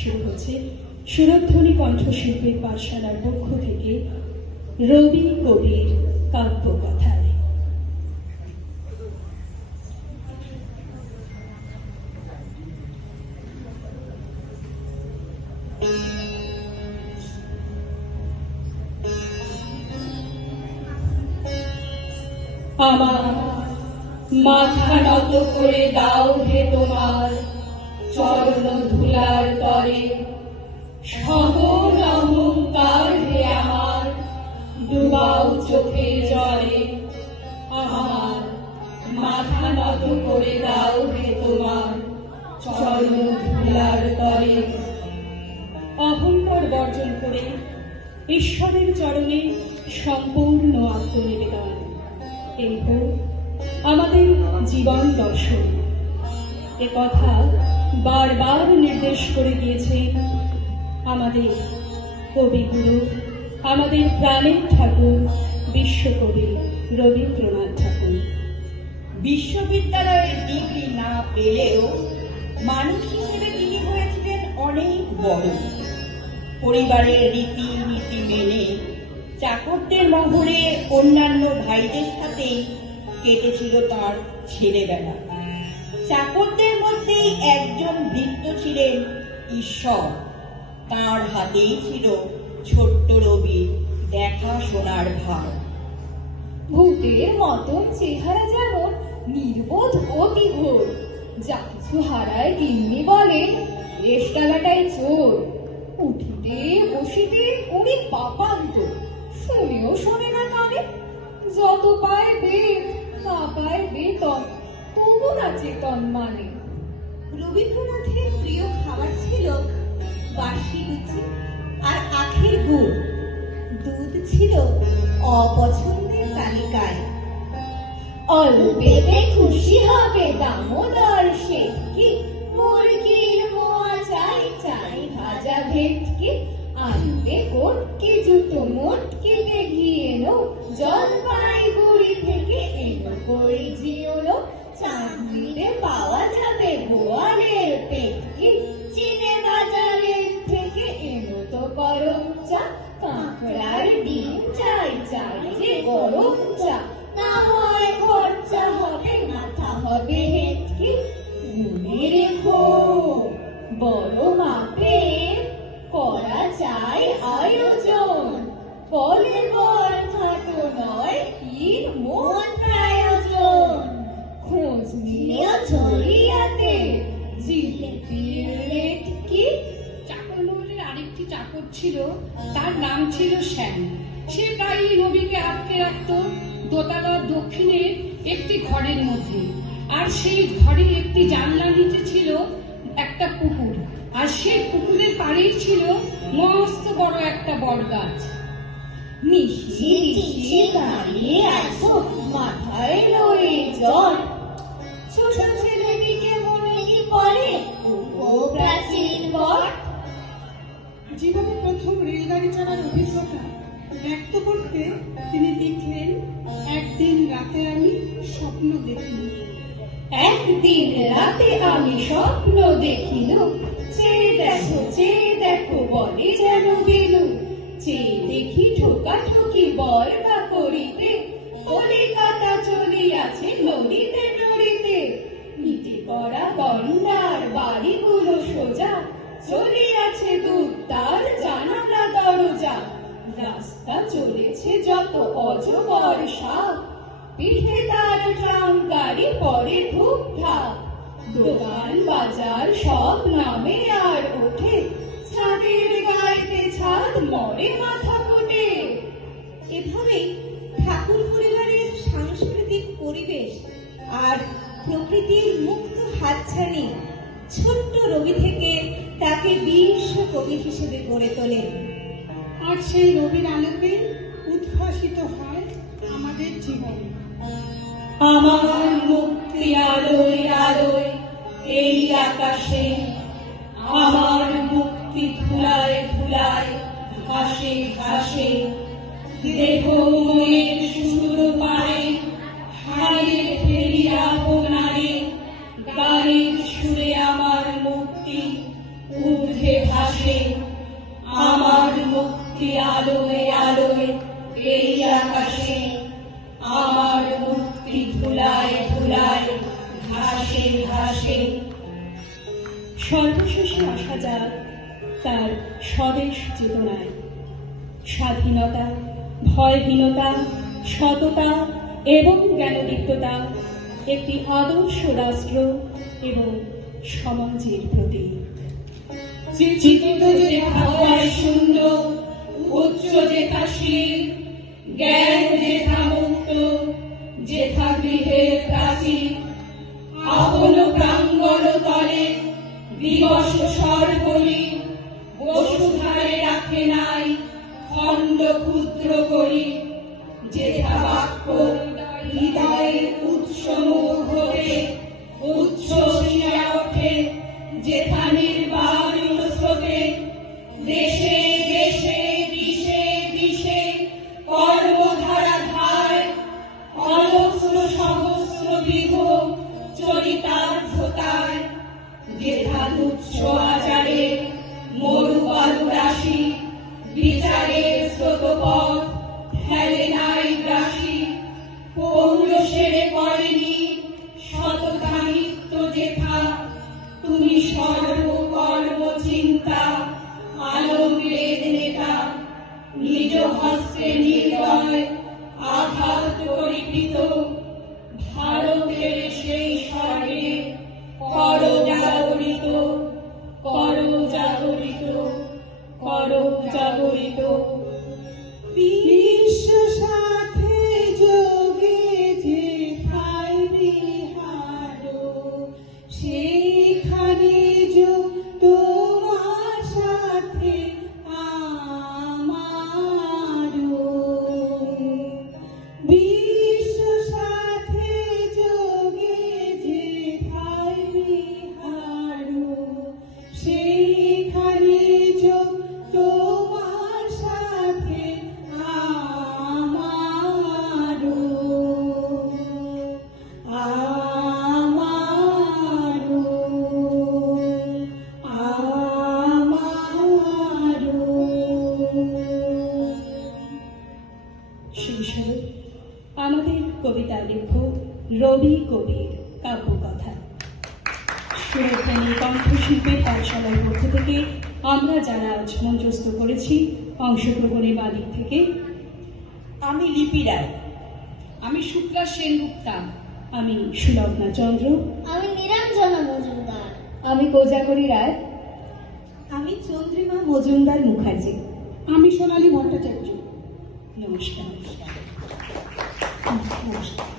শুরু হচ্ছে সুরধ্বনি কণ্ঠশিল্পীর পাঠশালার পক্ষ থেকে রবি কবির কাব্যকথায়। আমার মাথা নত করে দাও হে তোমার চরণ ধুলার তরে, সকল অহংকার হে আমার ডুবাও চোখে জলে। আমার মাথা নত করে দাও হে তোমার চরণ ধুলার তরে। অহংকার বর্জন করে ঈশ্বরের চরণে সম্পূর্ণ আত্মনিবেদন, এই হোক আমাদের জীবন দর্শন। এ কথা বারবার নির্দেশ করে গিয়েছেন আমাদের কবিগুরু, আমাদের প্রাণের ঠাকুর বিশ্বকবি রবীন্দ্রনাথ ঠাকুর। বিশ্ববিদ্যালয়ের ডিগ্রি না পেলেও মানুষ হিসেবে তিনি হয়েছিলেন অনেক বড়। পরিবারের রীতিনীতি মেনে চাকরদের মহলে অন্যান্য ভাইদের সাথে কেটেছিল তার ছেলেবেলা। চাকরদের মধ্যেই একজন ভৃত্য ছিলেন ঈশ্বর, তার হাতেই ছিল ছোট্ট রবি দেখাশোনার ভার। ভূতের মতন চেহারা যেমন নির্বোধ অতি ঘোর, যা কিছু হারায় গিন্নি বলেন রেশটালাটাই চোর। উঠিতে বসিতে উনি পাপান্ত, শুনেও শোনে না কানে। যত পায় বেদ তা পায় বেতন, তবু না চেতন মানে। রবীন্দ্রনাথের প্রিয় খাবার ছিল বাসি লুচি আর আখের গুড়। দুধ ছিল অপছন্দের তালিকায়। অল্পেতে খুশি হবে দামোদর শেঠকি, মুরগির মোয়া চাই চাই ভাজা ভেটকি। আনবে কোটকি জুতো মোটকি ঘিয়ে এনো, জলপাইগুড়ি থেকে এনো করি জিওলো। চাঁদনিতে পাওয়া যাবে গোয়ালের পেটকি, চিনে বাজারের থেকে এনো তো গরম চা। কাঁকড়ার ডিম চাই চাই যে গরম চা, না হয় খরচা হবে মাথা হবে হেটকি। মনে রেখো বড় মাপে করা চাই আয়োজন, ফলে বর খাটো নয় হীর মন প্রয়োজন। খোঁজ নিয়ে ছড়িয়াতে জিলিপির লেটকি। চাকর মহলের আরেকটি চাকর ছিল, তার নাম ছিল শ্যাম। সে প্রায়ই রবিকে আটকে রাখত দোতলার দক্ষিণে একটি ঘরের মধ্যে, আর সেই ঘরে একটি জানলার নিচে ছিল একটা পুকুর, আর সেই পুকুরের পাড়েই ছিল মস্ত বড় একটা বট গাছ। মিশি মিশি দাঁড়িয়ে আছো মাথায় লয়ে জল, ছোট ছেলেটিকে মনে কি পড়ে ও প্রাচীন বট। জীবনে প্রথম রেলগাড়ি চড়ার অভিজ্ঞতা ব্যক্ত করতে তিনি লিখলেন, একদিন রাতে আমি স্বপ্ন দেখি। একদিন রাতে আমি স্বপ্ন দেখিল, চেয়ে দেখো বলে যেন বেলু। চেয়ে দেখি ঠোকাঠুকি বর্গা করিতে, কলিকাতা চলিয়াছে নড়িতে নড়িতে। ইটে করা গন্ডার বাড়িগুলো সোজা, চলিয়াছে দুধ তার জানালা দরজা। রাস্তা চলেছে যত অজগর সাপ, পিঠে তার ট্রাম গাড়ি পরে ধূপ ধাপ। দোকান বাজার সব নামে আর ওঠে, ছাদের গায়েতে ছাদ মরে মাথা কোটে। এভাবেই ঠাকুর পরিবারের সাংস্কৃতিক পরিবেশ আর প্রকৃতির মুক্ত হাতছানি ছোট্ট রবি থেকে তাকে বিশ্ব কবি হিসেবে গড়ে তোলেন। আর সেই রবির আলোকে উদ্ভাসিত হয় আমাদের জীবন। আমার মুক্তি আলোয় আলোয় এই আকাশে, আমার মুক্তি ধুলায় ধুলায় ঘাসে ঘাসে। দেহ মনের সুর পারে হারিয়ে ফেলি আপনারে, গানের সুরে আমার মুক্তি ঊর্ধ্বে উঠে ভাসে আমার মুক্তি আলোয় আলোয় এই আকাশে, আমার মুক্তি ধুলায় ধুলায় ঘাসে ঘাসে। সর্বশেষে আসা যাক তার স্বদেশ চেতনায়। স্বাধীনতা, ভয়হীনতা, সততা এবং জ্ঞানদীপ্ততা একটি আদর্শ রাষ্ট্র এবং সমাজের প্রতীক। চিত্ত যেথা ভয় শূন্য, উচ্চ যেথা শির, জ্ঞান যেথা মুক্ত, যেথা গৃহের প্রাচীর, আপন প্রাঙ্গণ তলে দিবস স্বর্গলি, বসুধারে রাখে নাই খণ্ড ক্ষুদ্র করি, যেথা বাক্য হৃদয়ের উৎস মুখে উচ্ছ্বসিয়া ওঠে, যেথা নির্বাণ স্রোতে দেশে দেশে দিশে দিশে কর্মধারা ধায়, অজস্র সহস্র বিঘ চরিতার্থতায়, যেথা তুচ্ছ আচারে মরুবালু রাশি, বিচারের স্রোতপথ ফেলে নাই গ্রাসী, পৌরুষের করেনি সততা নিত্য যেথা, তুমি সর্বকর্ম চিন্তা আলমের নেতা, নিজ হস্তে নির্দয় আঘাত পরিকৃত, ভারতের সেই স্বর্গে করো জাগরিত, করো জাগরিত, করো জাগরিত। বিশ্ব সাথে যোগে যেথায় বিহারো, সেইখানে যোগ তোমার সাথে আমারও। বিশ্ব সাথে যোগে যেথায় বিহারো, সেইখানে যোগ তোমার সাথে আমারও, আমারও, আমারও। সেই স্বরূপ আমাদের কবিতা লেখক রবি কবির কাব্যকথা। সুরধ্বনি কণ্ঠশিল্পের পাঠশালার পক্ষ থেকে আমরা যারা আজ মঞ্চস্থ করেছি, অংশগ্রহণের বাদিক থেকে আমি লিপি রায়, আমি শুক্লা সেনগুপ্তা, আমি সুলগ্না চন্দ্র, আমি নিরঞ্জনা মজুমদার, আমি কোজাগরী রায়, আমি চন্দ্রিমা মজুমদার মুখার্জি। আমি সোনালী ভট্টাচার্য। নমস্কার। নমস্কার।